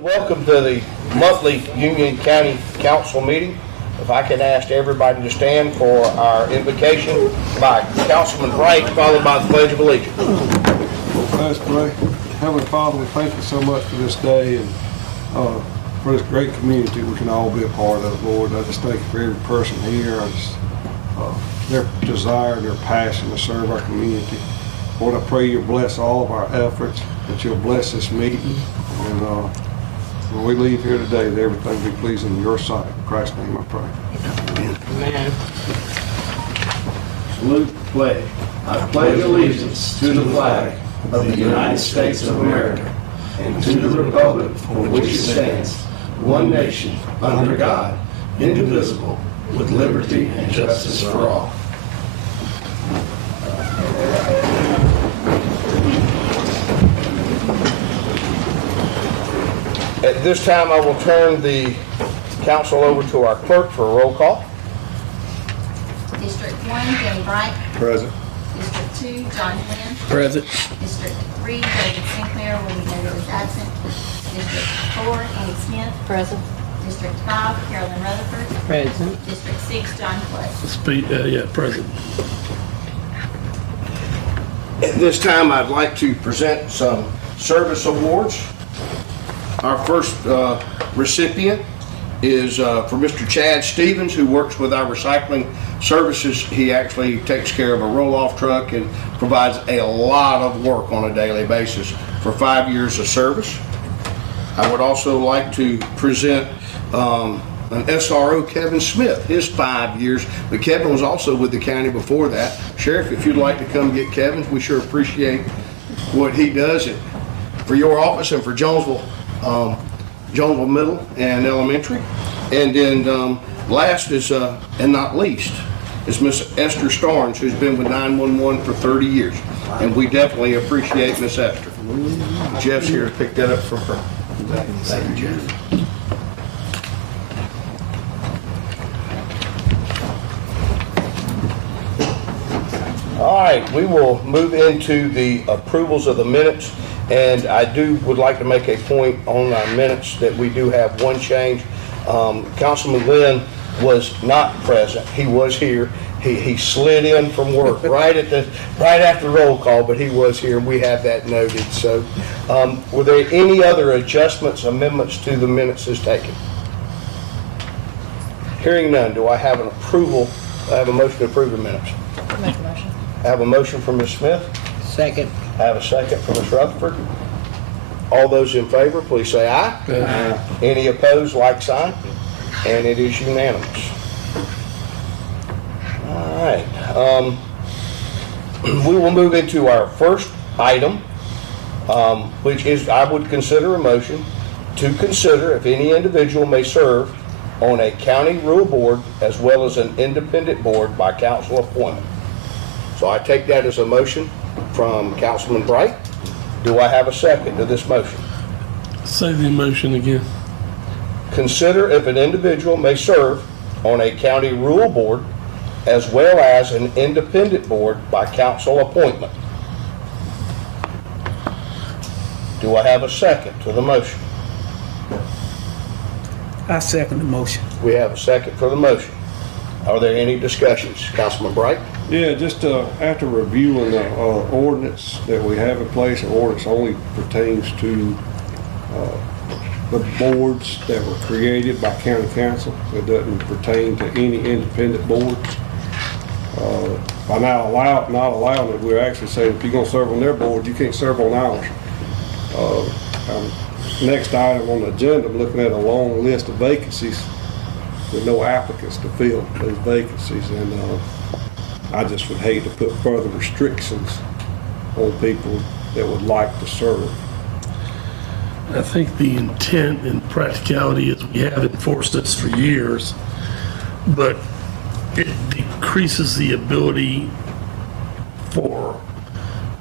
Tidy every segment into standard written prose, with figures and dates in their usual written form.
Welcome to the monthly Union County Council meeting. If I can ask everybody to stand for our invocation by Councilman Bright, followed by the Pledge of Allegiance. Let's pray. Heavenly Father, we thank you so much for this day and for this great community we can all be a part of, Lord. I just thank you for every person here. Their desire and their passion to serve our community. Lord, I pray you'll bless all of our efforts, that you'll bless this meeting, and when we leave here today, that everything be pleasing in your sight. In Christ's name I pray. Amen. Salute the flag. I pledge allegiance to the flag of the United States of America and to the republic for which it stands, one nation, under God, indivisible, with liberty and justice for all. At this time, I will turn the council over to our clerk for a roll call. District 1, Danny Bright. Present. District 2, John Glenn. Present. District 3, David Sinclair, will be noted as absent. District 4, Annie Smith. Present. District 5, Carolyn Rutherford. Present. District 6, John Clay. Present. At this time, I'd like to present some service awards. Our first recipient is for Mr. Chad Stevens, who works with our recycling services. He actually takes care of a roll-off truck and provides a lot of work on a daily basis for 5 years of service. I would also like to present an SRO, Kevin Smith, his 5 years, but Kevin was also with the county before that. Sheriff, if you'd like to come get Kevin, we sure appreciate what he does for your office and for Jonesville Middle and Elementary. And then last is, and not least, is Miss Esther Starnes, who's been with 911 for 30 years. And we definitely appreciate Miss Esther. Jeff's here to pick that up from her. Thank you, Jeff. All right, we will move into the approvals of the minutes. And I would like to make a point on our minutes that we do have one change. Councilman Glenn was not present. He was here. He slid in from work right after roll call, but he was here. We have that noted. So, were there any other adjustments, amendments to the minutes as taken? Hearing none, do I have an approval? I have a motion to approve the minutes. Make a motion. I have a motion from Ms. Smith. Second. I have a second from Ms. Rutherford. All those in favor, please say aye. Aye. Any opposed, like sign. And it is unanimous. All right. We will move into our first item, which is, I would consider a motion to consider if any individual may serve on a county rural board as well as an independent board by council appointment. So I take that as a motion from Councilman Bright. Do I have a second to this motion? Say the motion again. Consider if an individual may serve on a county rural board as well as an independent board by council appointment. Do I have a second to the motion? I second the motion. We have a second for the motion. Are there any discussions? Councilman Bright? Yeah, just after reviewing the ordinance that we have in place, the ordinance only pertains to the boards that were created by county council. It doesn't pertain to any independent boards. By not allowing it, we're actually saying if you're going to serve on their board, you can't serve on ours. Next item on the agenda, I'm looking at a long list of vacancies with no applicants to fill those vacancies, and I just would hate to put further restrictions on people that would like to serve. I think the intent and practicality is we have enforced this for years, but it decreases the ability for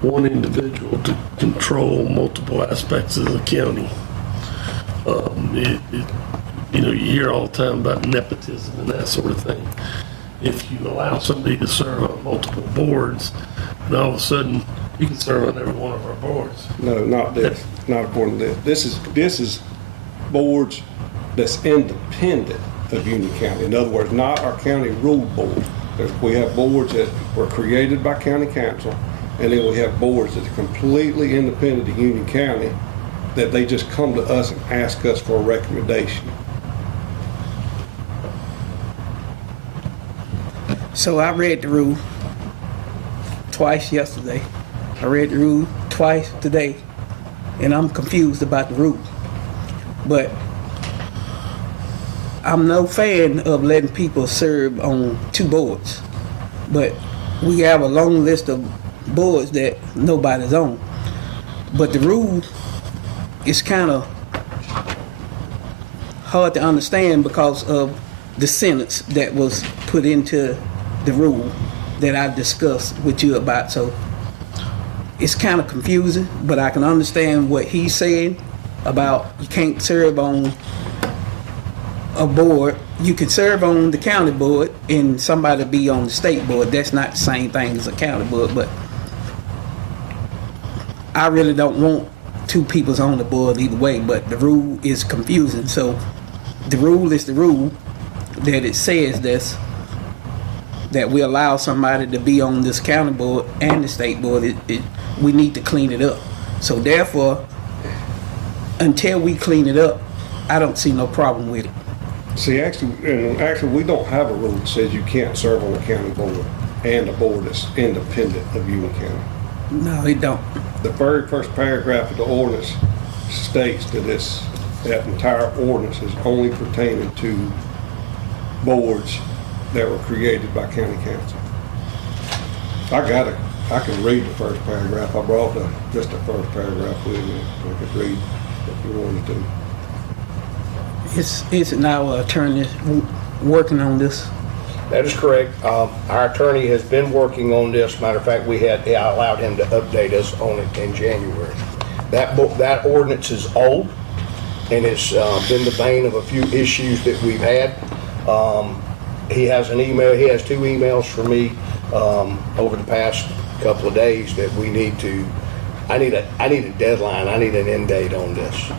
one individual to control multiple aspects of the county. You hear all the time about nepotism and that sort of thing. If you allow somebody to serve on multiple boards, and all of a sudden you can serve on every one of our boards. No, not this. Not according to this. This is boards that's independent of Union County. In other words, not our county rule board. We have boards that were created by county council, and then we have boards that are completely independent of Union County, that they just come to us and ask us for a recommendation. So I read the rule twice yesterday. I read the rule twice today, and I'm confused about the rule. But I'm no fan of letting people serve on 2 boards. But we have a long list of boards that nobody's on. But the rule is kind of hard to understand because of the sentence that was put into the rule that I discussed with you about. So it's kind of confusing, but I can understand what he's saying about you can't serve on a board. You can serve on the county board and somebody be on the state board. That's not the same thing as a county board, but I really don't want 2 people's on the board either way, but the rule is confusing. So the rule is the rule that it says this, that we allow somebody to be on this county board and the state board. We need to clean it up. So therefore, until we clean it up, I don't see no problem with it. See, actually, we don't have a rule that says you can't serve on the county board and a board that's independent of Union County. No, it don't. The very first paragraph of the ordinance states that that entire ordinance is only pertaining to boards that were created by county council. I can read the first paragraph. I brought just the first paragraph with me. I could read if you wanted to. It's our attorney working on this. That is correct. Our attorney has been working on this. Matter of fact, I allowed him to update us on it in January. That ordinance is old, and it's been the bane of a few issues that we've had. He has an email. He has 2 emails from me over the past couple of days that we need to. I need a deadline. I need an end date on this.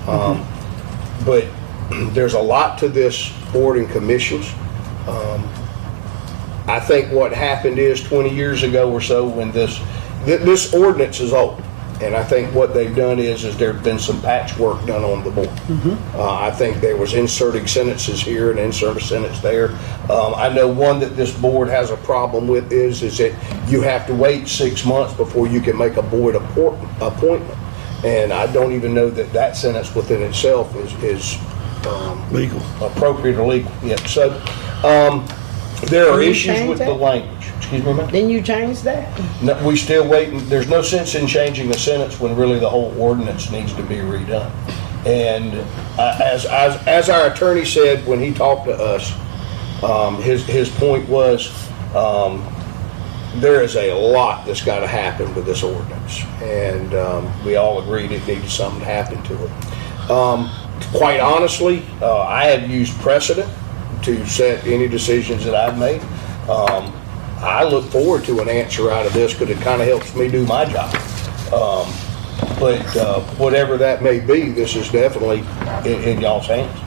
But there's a lot to this board and commissions. I think what happened is 20 years ago or so when this ordinance is old. And I think what they've done is there's been some patchwork done on the board. I think there was inserting sentences here and insert a sentence there. I know one that this board has a problem with is that you have to wait 6 months before you can make a board appointment. And I don't even know that sentence within itself is Legal. appropriate or legal. Yeah. So there are Can you issues change with the that? language. Excuse me, ma'am? Then you change that? No, we still waiting. There's no sense in changing a sentence when really the whole ordinance needs to be redone. And as our attorney said when he talked to us, his point was there is a lot that's got to happen with this ordinance, and we all agreed it needed something to happen to it. Quite honestly, I have used precedent to set any decisions that I've made. I look forward to an answer out of this because it kind of helps me do my job. But whatever that may be, this is definitely in y'all's hands.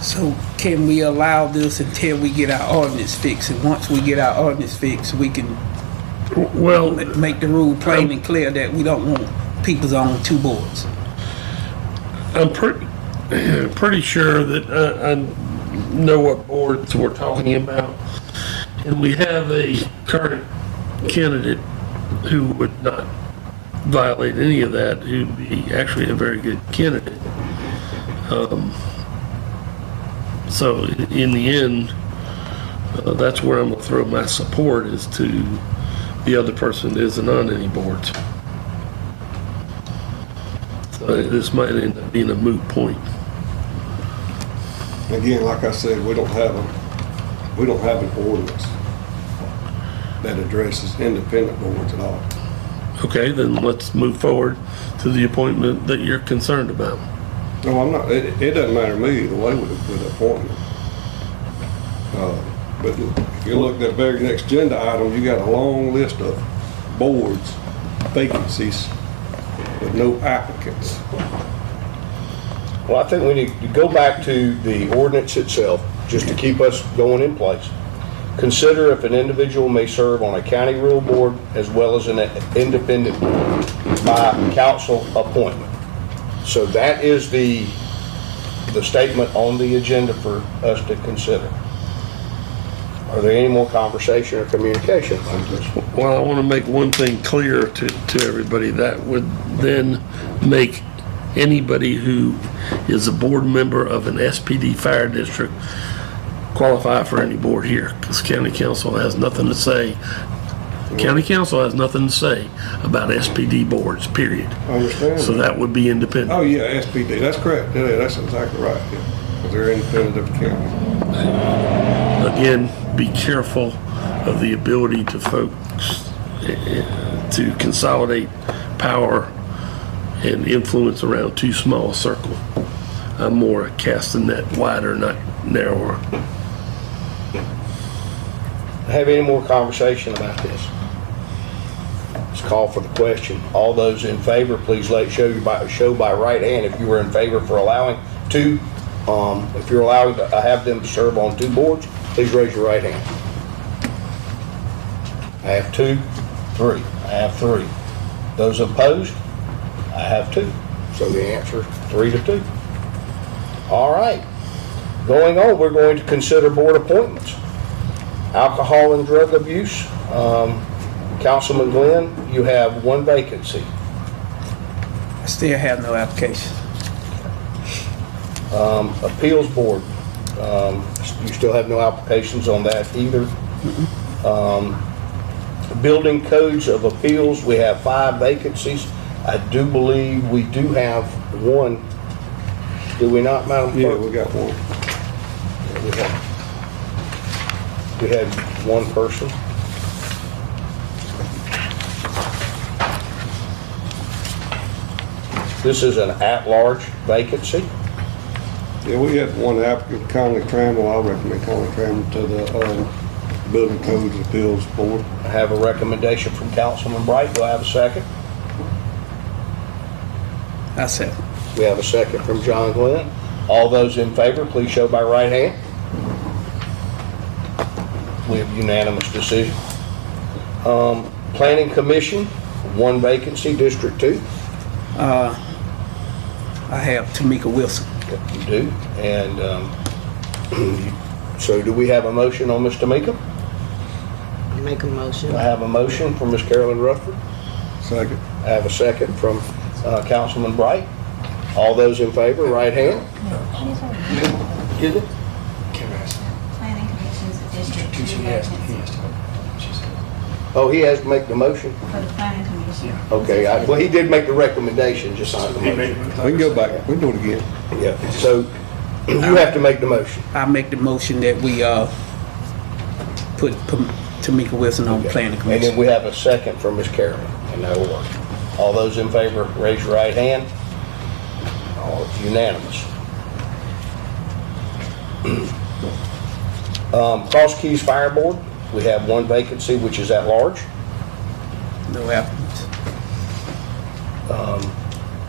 So can we allow this until we get our ordinance fixed? And once we get our ordinance fixed, we can Well, make the rule plain and clear that we don't want people on 2 boards. I'm pretty sure that I know what boards we're talking about. And we have a current candidate who would not violate any of that, who'd be actually a very good candidate. So in the end, that's where I'm gonna throw my support is to the other person that isn't on any boards. So this might end up being a moot point. Again, like I said, we don't have an ordinance that addresses independent boards at all. Okay, then let's move forward to the appointment that you're concerned about. No, I'm not. It doesn't matter to me either way with the appointment. But if you look at the very next agenda item, you got a long list of boards, vacancies with no applicants. Well, I think we need to go back to the ordinance itself, just to keep us going in place. Consider if an individual may serve on a county rule board as well as an independent board by council appointment. So that is the statement on the agenda for us to consider. Are there any more conversation or communication on this? Well, I want to make one thing clear to everybody. That would then make anybody who is a board member of an SPD fire district qualify for any board here, because county council has nothing to say. County council has nothing to say about SPD boards, period. I understand. So that would be independent. Oh, yeah, SPD, that's correct. Yeah, that's exactly right, yeah. Because they're independent of the county. Again, be careful of the ability to folks to consolidate power and influence around too small a circle. I'm more casting that wider, not narrower. Have any more conversation about this? Let's call for the question. All those in favor, please show by right hand if you were in favor for allowing two. If you're allowing to have them serve on two boards, please raise your right hand. I have two, three. I have three. Those opposed? I have two. So the answer, 3-2. All right. Going on, we're going to consider board appointments. Alcohol and drug abuse. Councilman Glenn, you have one vacancy. I still have no application. Appeals board, you still have no applications on that either. Building codes of appeals, we have 5 vacancies. I do believe we do have one. Do we not, Madam Clerk? Yeah, we got one. We had one person. This is an at-large vacancy. Yeah, we had one applicant, Conley Trammell. I recommend Conley Trammell to the Building Codes Appeals Board. I have a recommendation from Councilman Bright. Do I have a second? I said, We have a second from John Glenn. All those in favor, please show by right hand. We have unanimous decision. Planning Commission, one vacancy, District 2. I have Tamika Wilson. You do. And so do we have a motion on Ms. Tamika? Make a motion. I have a motion from Ms. Carolyn Rufford. Second. I have a second from Councilman Bright. All those in favor, right hand. Is it? Planning Commission's a District 2 vacancy Oh, he has to make the motion? for the Planning Commission. Okay, well, he did make the recommendation, just not the motion. We can go back. We can do it again. Yeah, so you have to make the motion. I make the motion that we put Tamika Wilson on Planning And then Commission. we have a second from Ms. Carolyn, and that'll work. All those in favor, raise your right hand. All unanimous. Cross Keys Fire Board, we have one vacancy, which is at large. No applicants.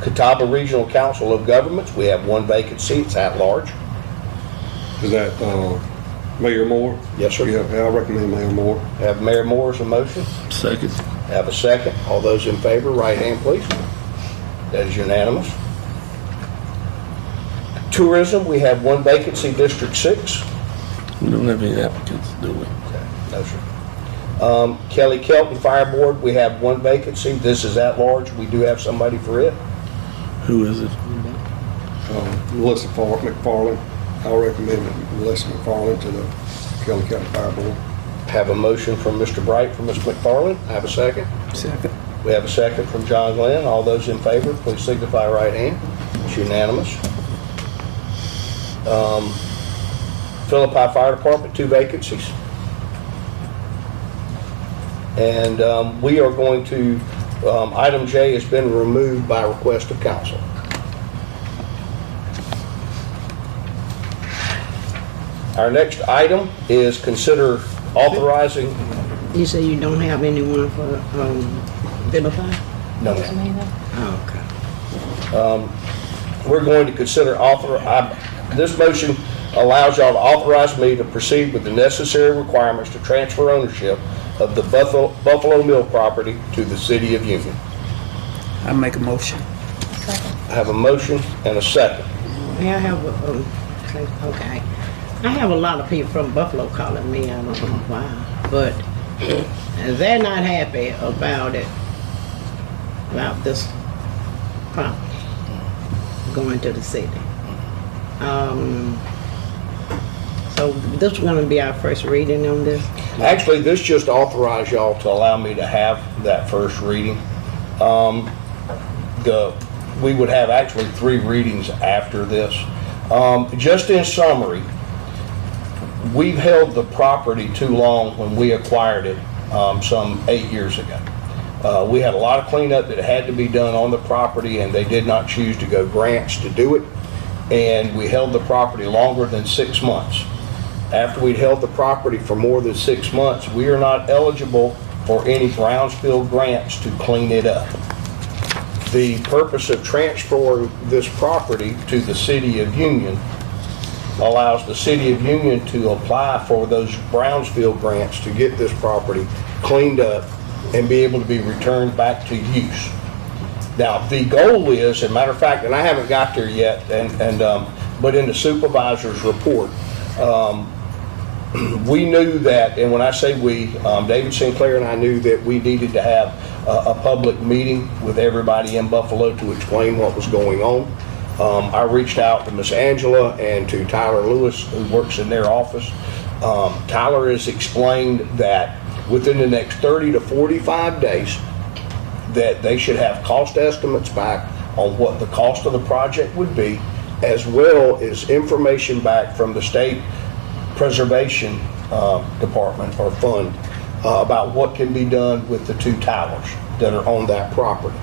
Catawba Regional Council of Governments, we have one vacancy, it's at large. Is that Mayor Moore? Yes, sir. Yeah, I recommend Mayor Moore. Have Mayor Moore as a motion. Second. Have a second. All those in favor, right hand, please. That is unanimous. Tourism, we have one vacancy, District 6. We don't have any applicants, do we? No, sir. Kelly Kelton Fire Board, we have one vacancy. This is at large. We do have somebody for it. Who is it? Melissa McFarland. I recommend Melissa McFarland to the Kelly County Fire Board. Have a motion from Mr. Bright from Ms. McFarland. Have a second. Second. We have a second from John Glenn. All those in favor, please signify right hand. It's unanimous. Philippi Fire Department, 2 vacancies. And we are going to, item J has been removed by request of council. Our next item is consider authorizing, You say you don't have anyone for Philippi? no, ma'am. Oh, okay. we're going to consider this motion allows y'all to authorize me to proceed with the necessary requirements to transfer ownership of the Buffalo Mill property to the City of Union. I make a motion. I have a motion and a second. I have, okay. I have a lot of people from Buffalo calling me, I don't know why, but they're not happy about it, about this property going to the city. So this is gonna be our first reading on this? Actually, this just authorized y'all to allow me to have that first reading. We would have actually 3 readings after this. Just in summary, we've held the property too long when we acquired it some 8 years ago. We had a lot of cleanup that had to be done on the property, and they did not choose to go grants to do it. And we held the property longer than 6 months. After we'd held the property for more than 6 months, we are not eligible for any Brownsfield grants to clean it up. The purpose of transferring this property to the City of Union allows the City of Union to apply for those Brownsfield grants to get this property cleaned up and be able to be returned back to use. Now, the goal is, as a matter of fact, and I haven't got there yet, but in the supervisor's report, we knew that, and when I say we, David Sinclair and I knew that we needed to have a public meeting with everybody in Buffalo to explain what was going on. I reached out to Miss Angela and to Tyler Lewis, who works in their office. Tyler has explained that within the next 30 to 45 days, that they should have cost estimates back on what the cost of the project would be, as well as information back from the state preservation department or fund about what can be done with the 2 towers that are on that property.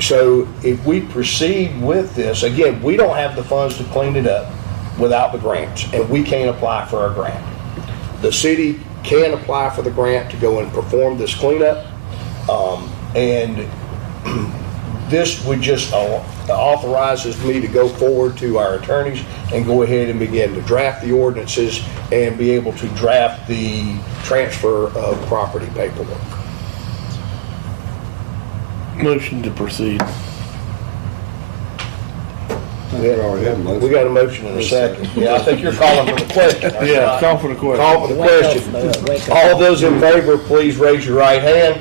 So if we proceed with this, again, we don't have the funds to clean it up without the grants, and we can't apply for a grant. The city can apply for the grant to go and perform this cleanup, and this would just authorizes me to go forward to our attorneys and go ahead and begin to draft the ordinances and be able to draft the transfer of property paperwork. Motion to proceed. We already had a motion. We got a motion in a second. Yeah, I think you're calling for the question. are you Yeah, not? call for the question. Call for the question. Wake up. All those in favor, please raise your right hand.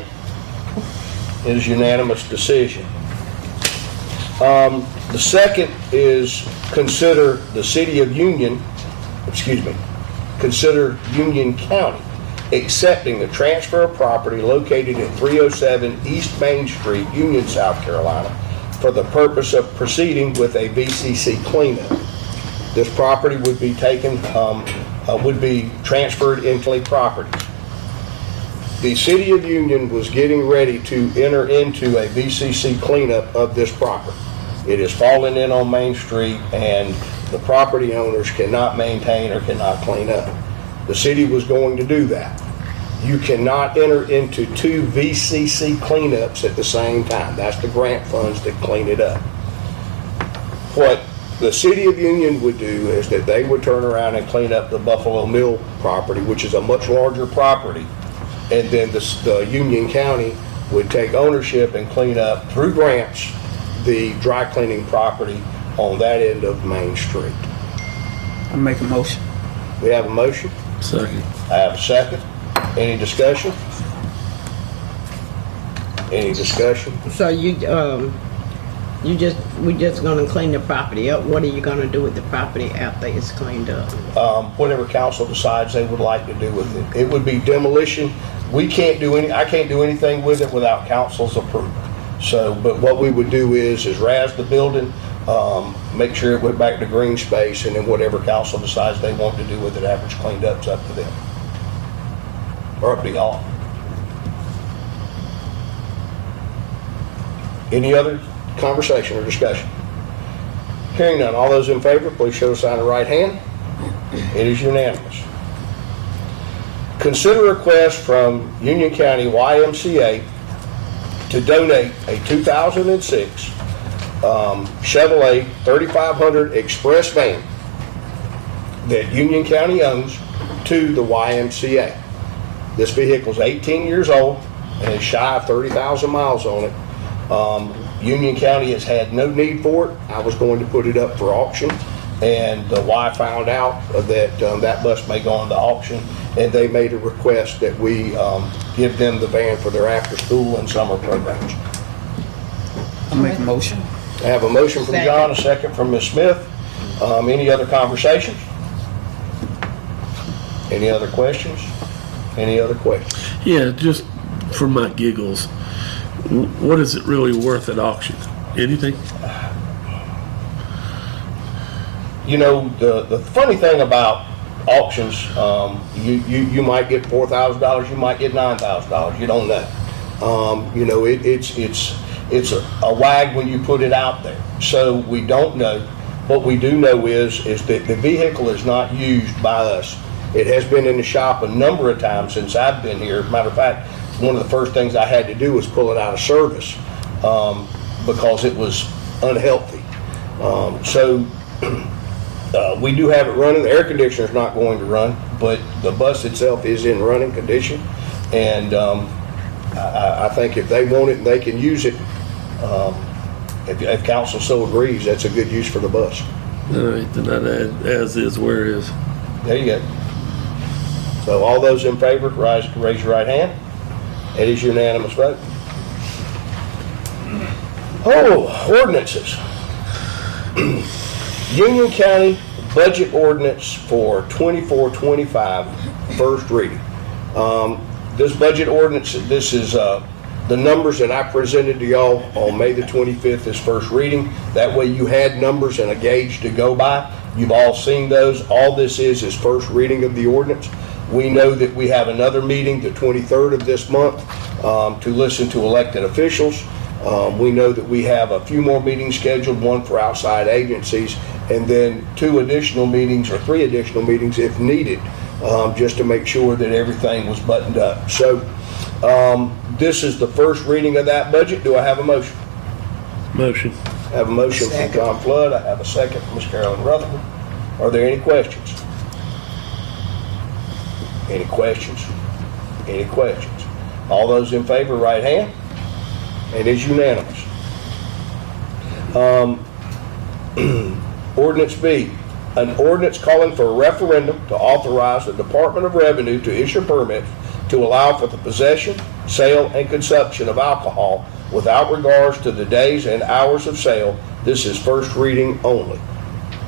It is unanimous decision. The second is consider the City of Union, consider Union County accepting the transfer of property located at 307 East Main Street, Union, South Carolina, for the purpose of proceeding with a VCC cleanup. This property would be taken, would be transferred into property. The City of Union was getting ready to enter into a VCC cleanup of this property. It is falling in on Main Street, and the property owners cannot maintain or cannot clean up. The city was going to do that. You cannot enter into 2 VCC cleanups at the same time. That's the grant funds that clean it up. What the City of Union would do is that they would turn around and clean up the Buffalo Mill property, which is a much larger property, and then the Union County would take ownership and clean up through grants the dry cleaning property on that end of Main Street. I make a motion. We have a motion. Second. I have a second. Any discussion? Any discussion? So we just gonna clean the property up. What are you gonna do with the property after it's cleaned up? Whatever council decides they would like to do with it. It would be demolition. I can't do anything with it without council's approval. So, but what we would do is razz the building, make sure it went back to green space, and then whatever council decides they want to do with it after it's cleaned up, it's up to them. Or up to y'all. Any other conversation or discussion? Hearing none, all those in favor, please show the sign of right hand. It is unanimous. Consider a request from Union County YMCA to donate a 2006 Chevrolet 3500 Express van that Union County owns to the YMCA. This vehicle is 18 years old and is shy of 30,000 miles on it. Union County has had no need for it. I was going to put it up for auction, and the Y found out that that bus may go on the auction, and they made a request that we give them the van for their after-school and summer programs. I'll make a motion. I have a motion from John, a second from Ms. Smith. Any other conversations? Any other questions? Any other questions? Yeah, just for my giggles, what is it really worth at auction? Anything? You know, the funny thing about auctions, you might get $4,000, you might get $9,000. You don't know. You know, it's a wag when you put it out there. So we don't know. What we do know is that the vehicle is not used by us. It has been in the shop a number of times since I've been here. As a matter of fact, one of the first things I had to do was pull it out of service because it was unhealthy. We do have it running. The air conditioner is not going to run, but the bus itself is in running condition. And I think if they want it and they can use it, if council so agrees, that's a good use for the bus. All right, then that as is, where is? There you go. So all those in favor, raise your right hand. It is unanimous vote. Oh, ordinances. Union County Budget Ordinance for 24-25, first reading. This budget ordinance, this is the numbers that I presented to y'all on May the 25th is first reading. That way you had numbers and a gauge to go by. You've all seen those. All this is first reading of the ordinance. We know that we have another meeting the 23rd of this month to listen to elected officials. We know that we have a few more meetings scheduled, one for outside agencies, and then 2 additional meetings or 3 additional meetings if needed, just to make sure that everything was buttoned up. So this is the first reading of that budget. Do I have a motion? Motion. I have a motion from John Flood. I have a second from Ms. Carolyn Rutherford. Are there any questions? Any questions? Any questions? All those in favor, right hand. It is unanimous. Ordinance B, an ordinance calling for a referendum to authorize the Department of Revenue to issue permits to allow for the possession, sale, and consumption of alcohol without regards to the days and hours of sale. This is first reading only.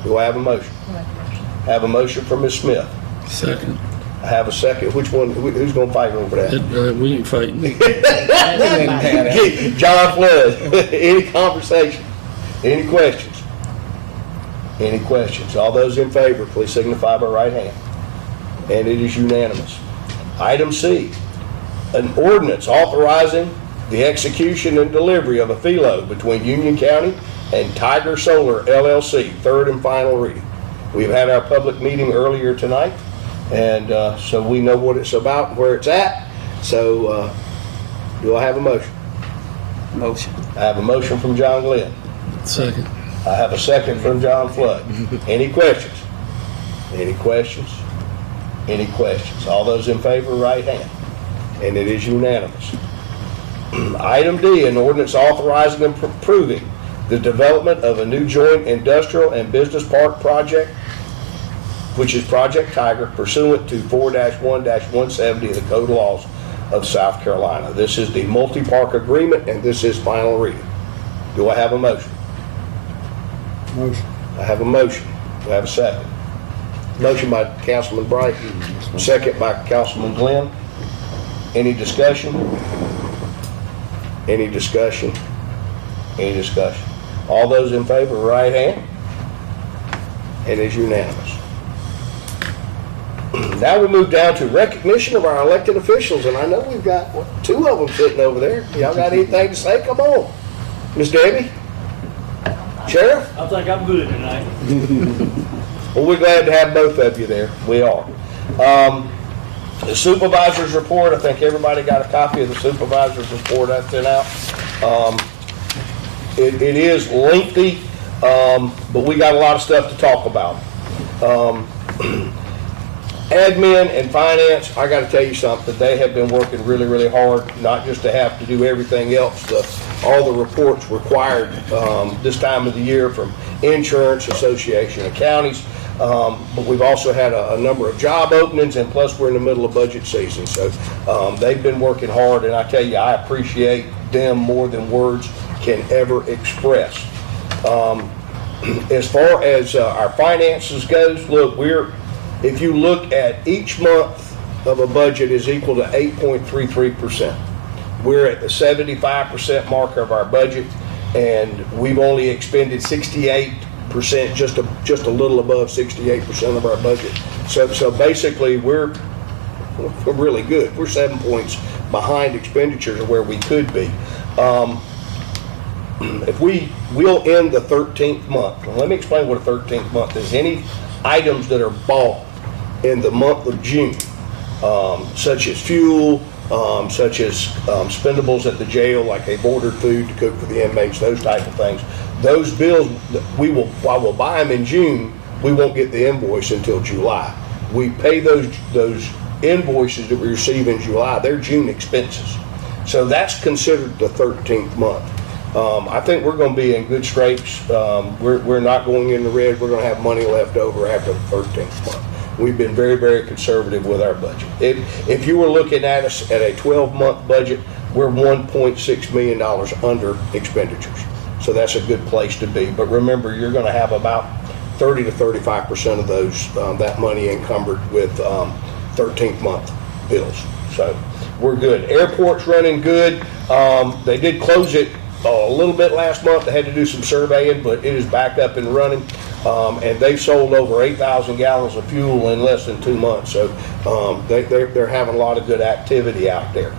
Do I have a motion? I have a motion from Ms. Smith. Second. I have a second. Which one? Who's going to fight over that? We ain't fighting. John Flood. Any conversation? Any questions? Any questions? All those in favor, please signify by right hand. And it is unanimous. Item C, an ordinance authorizing the execution and delivery of a FELO between Union County and Tiger Solar LLC, third and final reading. We've had our public meeting earlier tonight, and so we know what it's about and where it's at. So do I have a motion? Motion. I have a motion from John Glenn. Second. I have a second from John Flood. Any questions? Any questions? Any questions? All those in favor, right hand. And it is unanimous. Item D, an ordinance authorizing and approving the development of a new joint industrial and business park project, which is Project Tiger, pursuant to 4-1-170 of the Code of Laws of South Carolina. This is the multi-park agreement, and this is final reading. Do I have a motion? Motion. I have a motion. Do I have a second? Motion by Councilman Bright, second by Councilman Glenn. Any discussion? Any discussion? Any discussion? All those in favor, right hand. It is unanimous. Now we move down to recognition of our elected officials, and I know we've got 2 of them sitting over there. Y'all got anything to say? Come on. Miss Debbie? Sheriff? I think I'm good tonight. Well, we're glad to have both of you there. We are. The supervisor's report, I think everybody got a copy of the supervisor's report I sent out. it is lengthy, but we got a lot of stuff to talk about. Admin and finance, I got to tell you something, they have been working really, really hard, not just to have to do everything else, all the reports required this time of the year from Insurance Association of Counties, but we've also had a number of job openings, and plus we're in the middle of budget season, so they've been working hard, and I tell you, I appreciate them more than words can ever express. As far as our finances goes, look, if you look at each month of a budget is equal to 8.33%. We're at the 75% mark of our budget, and we've only expended 68%, just a little above 68% of our budget. So basically, we're really good. We're 7 points behind expenditures of where we could be. If we'll end the 13th month. Let me explain what a 13th month is. Any items that are bought in the month of June, such as fuel, such as spendables at the jail, like they've ordered food to cook for the inmates, those type of things. Those bills, while we'll buy them in June, we won't get the invoice until July. We pay those invoices that we receive in July, they're June expenses. So that's considered the 13th month. I think we're going to be in good scrapes. We're not going in the red. We're going to have money left over after the 13th month. We've been very, very conservative with our budget. If you were looking at us at a 12-month budget, we're $1.6 million under expenditures. So that's a good place to be. But remember, you're going to have about 30 to 35% of those, that money encumbered with 13th month bills. So we're good. Airport's running good. They did close it a little bit last month. They had to do some surveying, but it is back up and running. And they've sold over 8,000 gallons of fuel in less than 2 months. So they're having a lot of good activity out there.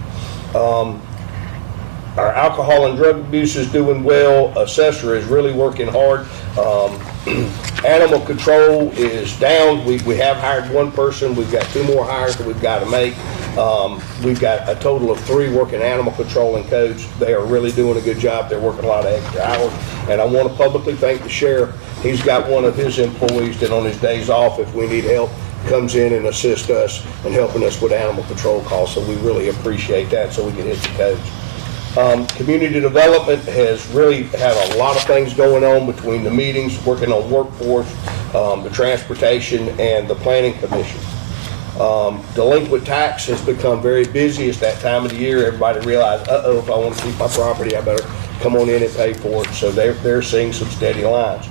Our alcohol and drug abuse is doing well. Assessor is really working hard. Animal control is down. We have hired one person. We've got 2 more hires that we've got to make. We've got a total of 3 working animal control and codes. They are really doing a good job. They're working a lot of extra hours. And I want to publicly thank the sheriff. He's got one of his employees that on his days off, if we need help, comes in and assists us and helping us with animal control calls. So we really appreciate that, so we can hit the codes. Community development has really had a lot of things going on between the meetings, working on workforce, the transportation, and the planning commission. Delinquent tax has become very busy. It's that time of the year. Everybody realizes, if I want to keep my property, I better come on in and pay for it. So they're seeing some steady lines.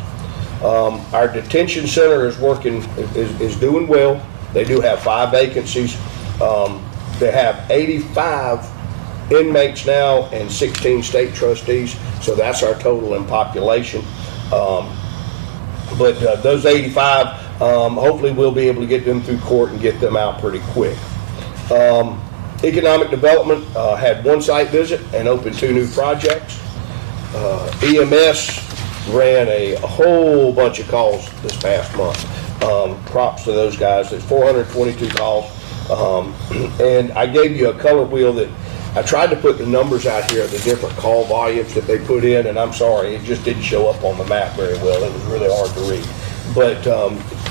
Our detention center is working, is doing well. They do have 5 vacancies. They have 85 inmates now and 16 state trustees, so that's our total in population. But those 85, hopefully we'll be able to get them through court and get them out pretty quick. Economic development had 1 site visit and opened 2 new projects. EMS ran a whole bunch of calls this past month. Props to those guys. There's 422 calls. And I gave you a color wheel that I tried to put the numbers out here of the different call volumes that they put in, and I'm sorry, it just didn't show up on the map very well. It was really hard to read, but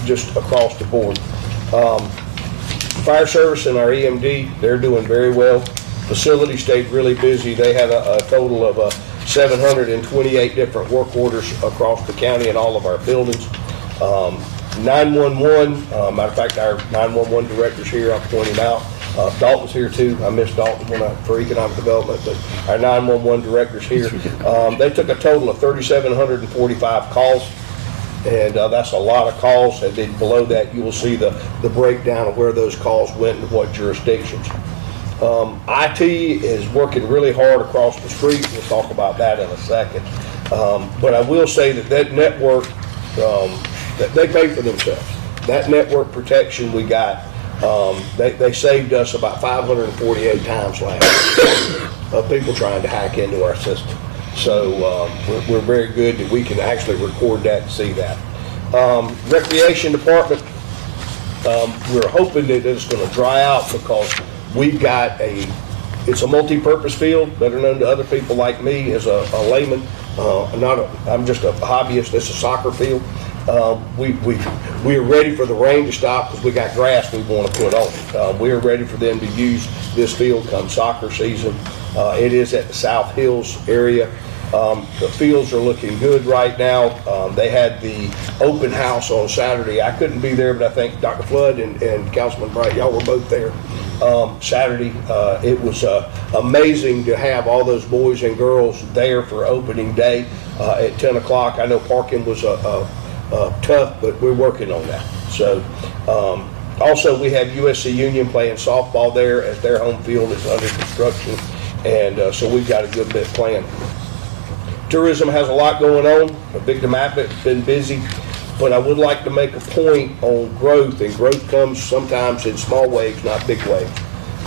just across the board. Fire service and our EMD, they're doing very well. Facility stayed really busy. They had a total of 728 different work orders across the county in all of our buildings. 911, matter of fact, our 911 director's here. I'll point him out. Dalton's here too. I missed Dalton for economic development, but our 911 director's here. They took a total of 3,745 calls, and that's a lot of calls. And then below that, you will see the breakdown of where those calls went and what jurisdictions. IT is working really hard across the street. We'll talk about that in a second. But I will say that network, that they pay for themselves. That network protection we got, they saved us about 548 times last year of people trying to hack into our system. So we're very good that we can actually record that and see that. Recreation department, we're hoping that it's going to dry out because we've got it's a multi-purpose field, better known to other people like me as a layman. I'm just a hobbyist. It's a soccer field. We are ready for the rain to stop because we got grass we want to put on. We are ready for them to use this field come soccer season. It is at the South Hills area. The fields are looking good right now. They had the open house on Saturday. I couldn't be there, but I think Dr. Flood and Councilman Bright, y'all were both there Saturday. It was amazing to have all those boys and girls there for opening day at 10 o'clock. I know parking was tough, but we're working on that. So also we have USC Union playing softball there as their home field is under construction, and so we've got a good bit planned. Tourism has a lot going on. Victim Advocate has been busy, but I would like to make a point on growth, and growth comes sometimes in small waves, not big waves.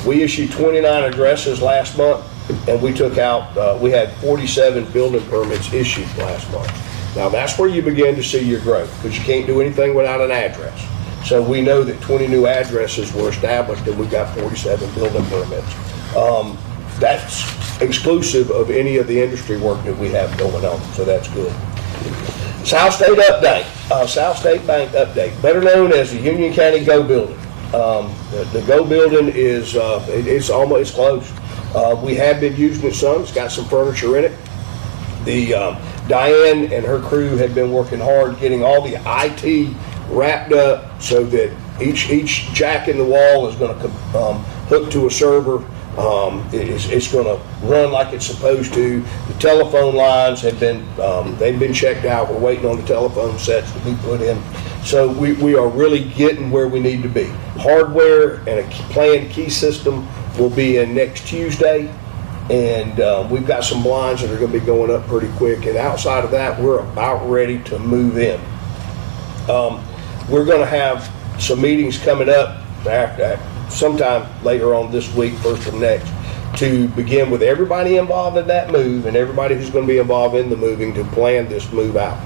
We issued 29 addresses last month, and we took out, we had 47 building permits issued last month. Now that's where you begin to see your growth, because you can't do anything without an address. So we know that 20 new addresses were established, and we've got 47 building permits. That's exclusive of any of the industry work that we have going on, so that's good. South State update, South State Bank update, better known as the Union County Go Building. The Go Building is it's closed. We have been using it some. It's got some furniture in it. The Diane and her crew have been working hard getting all the IT wrapped up so that each jack in the wall is going to hook to a server. It's going to run like it's supposed to. The telephone lines have been they've been checked out. We're waiting on the telephone sets to be put in. So we are really getting where we need to be. Hardware and a planned key system will be in next Tuesday, and we've got some blinds that are going to be going up pretty quick. And outside of that, we're about ready to move in. We're going to have some meetings coming up after sometime later on this week, first of next, to begin with everybody involved in that move and everybody who's going to be involved in the moving to plan this move out.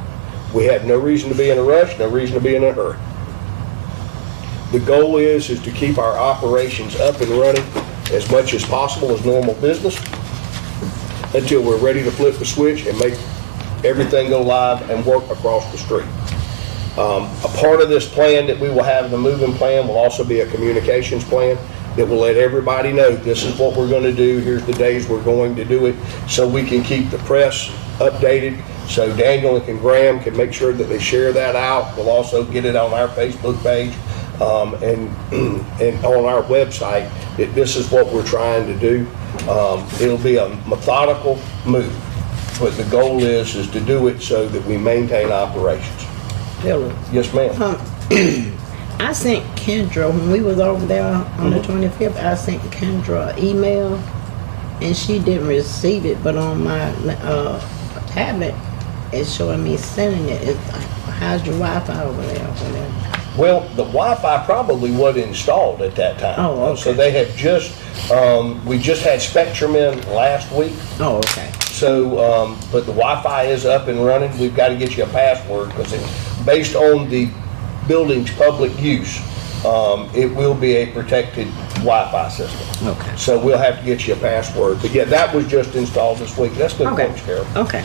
We have no reason to be in a rush, no reason to be in a hurry. The goal is to keep our operations up and running as much as possible as normal business until we're ready to flip the switch and make everything go live and work across the street. A part of this plan that we will have, the moving plan, will also be a communications plan that will let everybody know this is what we're going to do, here's the days we're going to do it, so we can keep the press updated, so Daniel and Graham can make sure that they share that out. We'll also get it on our Facebook page and on our website that this is what we're trying to do. It'll be a methodical move, but the goal is to do it so that we maintain operations. Billy. Yes, ma'am. I sent Kendra, when we was over there on the 25th, I sent Kendra an email, and she didn't receive it, but on my tablet, it's showing me sending it. How's your Wi-Fi over there? Whatever. Well, the Wi-Fi probably wasn't installed at that time. Oh, okay. So they had just, we just had Spectrum in last week. Oh, okay. So, but the Wi-Fi is up and running. We've got to get you a password because it's based on the building's public use. It will be a protected Wi-Fi system. Okay. So we'll have to get you a password. But yeah, that was just installed this week. That's good, Okay. thanks, Carol. Okay.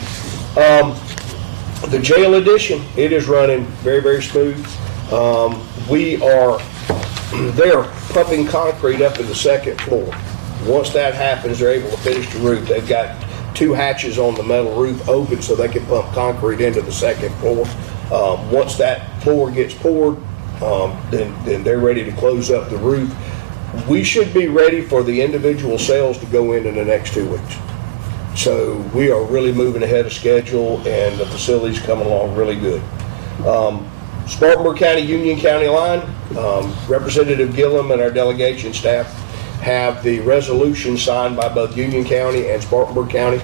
The jail edition, it is running very, very smooth. They are pumping concrete up in the second floor. Once that happens, they're able to finish the roof. They've got 2 hatches on the metal roof open so they can pump concrete into the second floor. Once that floor gets poured, then they're ready to close up the roof. We should be ready for the individual cells to go in the next 2 weeks. So we are really moving ahead of schedule, and the facility's coming along really good. Spartanburg County, Union County line, Representative Gillum and our delegation staff have the resolution signed by both Union County and Spartanburg County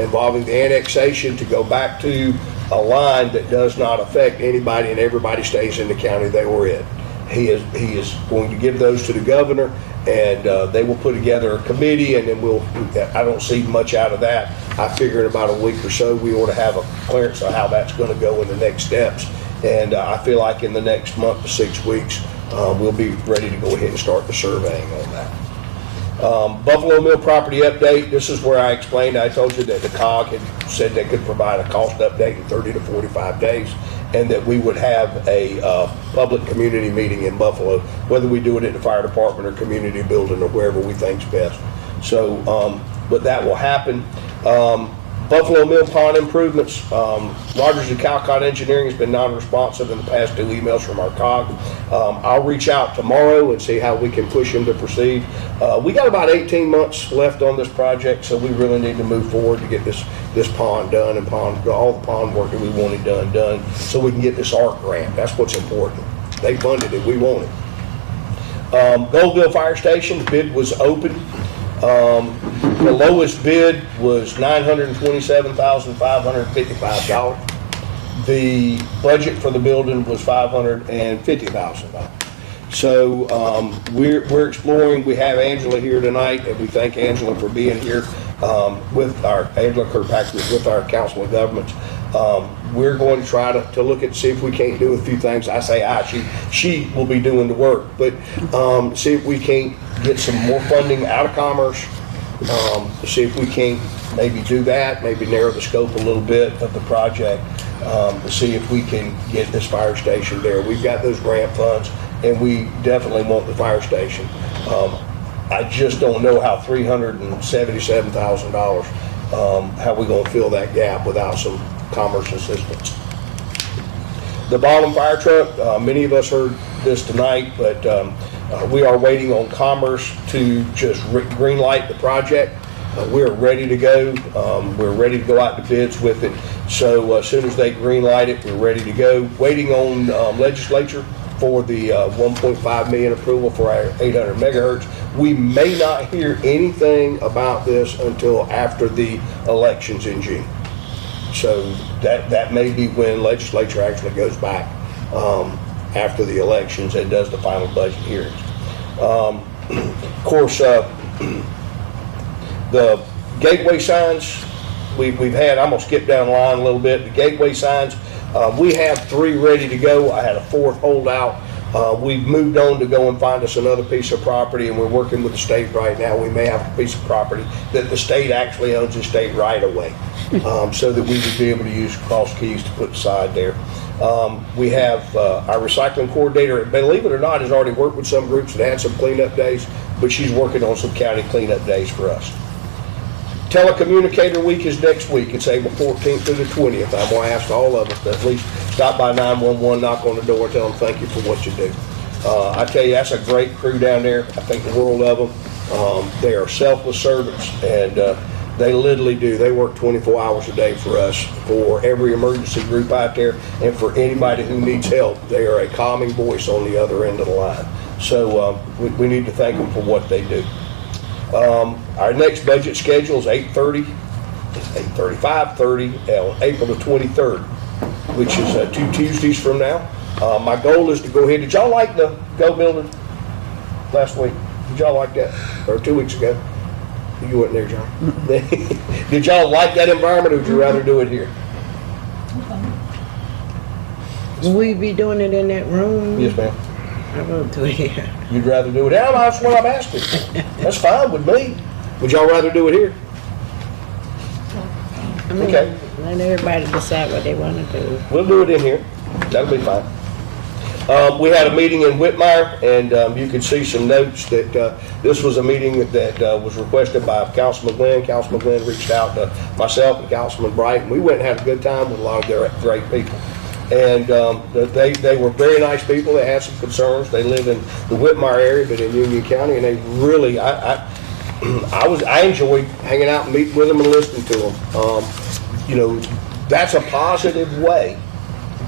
involving the annexation to go back to a line that does not affect anybody and everybody stays in the county they were in. He is going to give those to the governor, and they will put together a committee, and then I don't see much out of that. I figure in about a week or so we ought to have a clearance of how that's going to go in the next steps. And I feel like in the next month to 6 weeks, we'll be ready to go ahead and start the surveying on that. Buffalo Mill property update, this is where I explained, I told you that the COG had said they could provide a cost update in 30 to 45 days, and that we would have a public community meeting in Buffalo, whether we do it at the fire department or community building or wherever we think's best. So, but that will happen. Buffalo Mill Pond improvements, Rogers and Calcott Engineering has been non-responsive in the past 2 emails from our COG. I'll reach out tomorrow and see how we can push them to proceed. We got about 18 months left on this project, so we really need to move forward to get this pond done and all the pond work that we wanted done, so we can get this ARC grant. That's what's important. They funded it, we want it. Goldville Fire Station, the bid was open. The lowest bid was $927,555. The budget for the building was $550,000. So we're exploring. We have Angela here tonight, and we thank Angela for being here with our Angela Kirkpatrick with our Council of Governments. We're going to try to look at see if we can't do a few things. I say she will be doing the work, but see if we can't get some more funding out of Commerce. See if we can't maybe do that, maybe narrow the scope a little bit of the project, to see if we can get this fire station there. We've got those grant funds, and we definitely want the fire station. I just don't know how $377,000, how we gonna fill that gap without some Commerce assistance. The bottom fire truck, many of us heard this tonight, but we are waiting on Commerce to just green light the project. We're ready to go. We're ready to go out to bids with it. So as soon as they green light it, we're ready to go. Waiting on legislature for the 1.5 million approval for our 800 megahertz. We may not hear anything about this until after the elections in June. So that may be when legislature actually goes back after the elections and does the final budget hearings. Of course, the gateway signs, we've had, I'm gonna skip down the line a little bit, the gateway signs, we have 3 ready to go. I had a 4th holdout. We've moved on to go and find us another piece of property, and we're working with the state right now. We may have a piece of property that the state actually owns the state right away, so that we would be able to use Cross Keys to put aside there. We have our recycling coordinator, believe it or not, has already worked with some groups that had some cleanup days, but she's working on some county cleanup days for us. Telecommunicator Week is next week. It's April 14th through the 20th. I'm going to ask all of us to at least stop by 911, knock on the door, tell them thank you for what you do. I tell you, that's a great crew down there. I think the world of them. They are selfless servants, and they literally do. They work 24 hours a day for us, for every emergency group out there, and for anybody who needs help. They are a calming voice on the other end of the line. So we need to thank them for what they do. Our next budget schedule is 5:30, April the 23rd, which is 2 Tuesdays from now. My goal is to go ahead. Did y'all like the Go Building last week? Did y'all like that? Or 2 weeks ago? You weren't there, John. Did y'all like that environment, or would you rather do it here? Will we be doing it in that room? Yes, ma'am. I won't do it here. You'd rather do it? Yeah, that's what I'm asking. That's fine with me. Would y'all rather do it here? I mean, Okay. let everybody decide what they want to do. We'll do it in here. That'll be fine. We had a meeting in Whitmire, and you can see some notes that this was a meeting that was requested by Councilman Glenn. Councilman Glenn reached out to myself and Councilman Bright, and we went and had a good time with a lot of their great people. And they were very nice people. They had some concerns. They live in the Whitmire area, but in Union County, and they really, I enjoyed hanging out and meeting with them and listening to them. You know, that's a positive way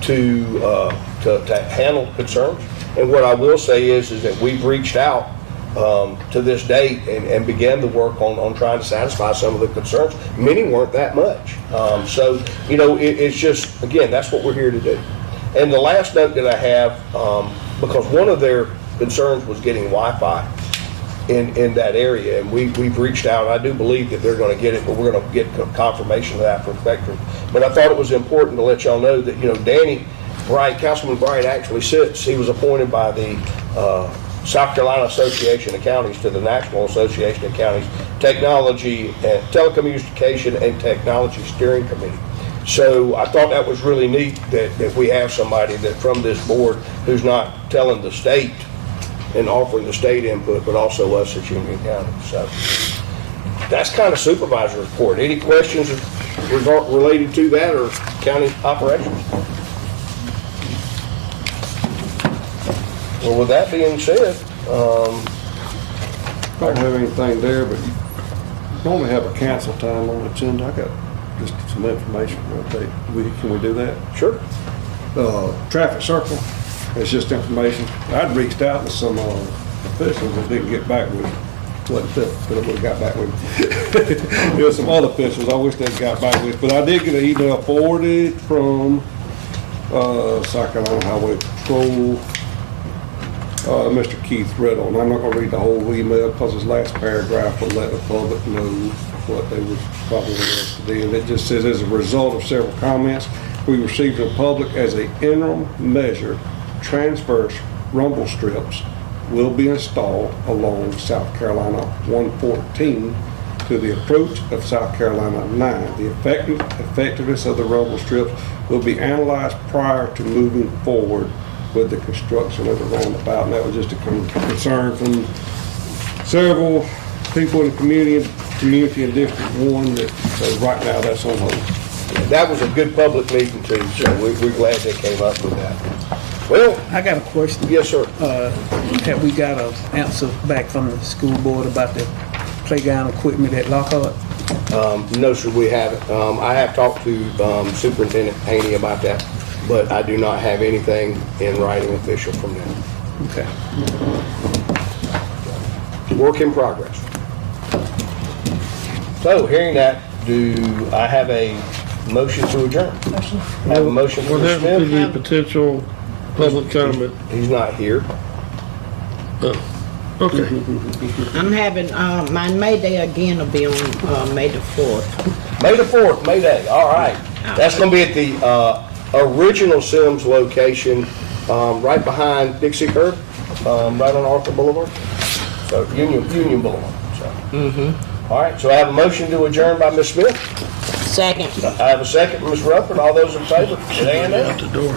to handle concerns. And what I will say is that we've reached out to this date and began the work on trying to satisfy some of the concerns. Many weren't that much. So, you know, it's just, again, that's what we're here to do. And the last note that I have, because one of their concerns was getting Wi-Fi in that area, and we've reached out. I do believe that they're going to get it, but we're going to get confirmation of that from Spectrum. But I thought it was important to let y'all know that, you know, Danny Bright, Councilman Bright actually sits. He was appointed by the South Carolina Association of Counties to the National Association of Counties Technology and Telecommunication and Technology Steering Committee. So I thought that was really neat that we have somebody that from this board who's not telling the state and offering the state input, but also us as Union County. So that's kind of supervisor report. Any questions related to that or county operations? Well, with that being said, Don't have anything there, but you normally have a council time on the agenda. I got just some information to update. Can we do that? sure. Traffic circle, it's just information. I'd reached out to some officials that didn't get back with me. Wasn't Philip would have got back with me. There was some other officials I wish they'd got back with, but I did get an email forwarded from South Carolina Highway Patrol, Mr. Keith Riddle, and I'm not gonna read the whole email because his last paragraph will let the public know what they was probably interested in. It just says, as a result of several comments we received from the public as an interim measure, transverse rumble strips will be installed along South Carolina 114 to the approach of South Carolina 9. The effectiveness of the rumble strips will be analyzed prior to moving forward with the construction of the roundabout. And that was just a concern from several people in the community in District 1 that right now that's on hold. That was a good public meeting too, so we're glad they came up with that. Well, I got a question. yes, sir. Have we got an answer back from the school board about the playground equipment at Lockhart? No, sir, we haven't. I have talked to Superintendent Haney about that, but I do not have anything in writing official from them. Okay. Work in progress. So, hearing that, do I have a motion to adjourn? I have a motion for What Ms. happened to Smith. the potential public comment? He's not here. Oh, okay. I'm having, my May Day again will be on, May the 4th. May the 4th, May Day, all right. That's gonna be at the original Sims location, right behind Dixie Curb, right on Arthur Boulevard. So Union Boulevard, so. All right, so I have a motion to adjourn by Ms. Smith. Second. I have a second, Ms. Rutherford. All those in favor, say aye. Out the door.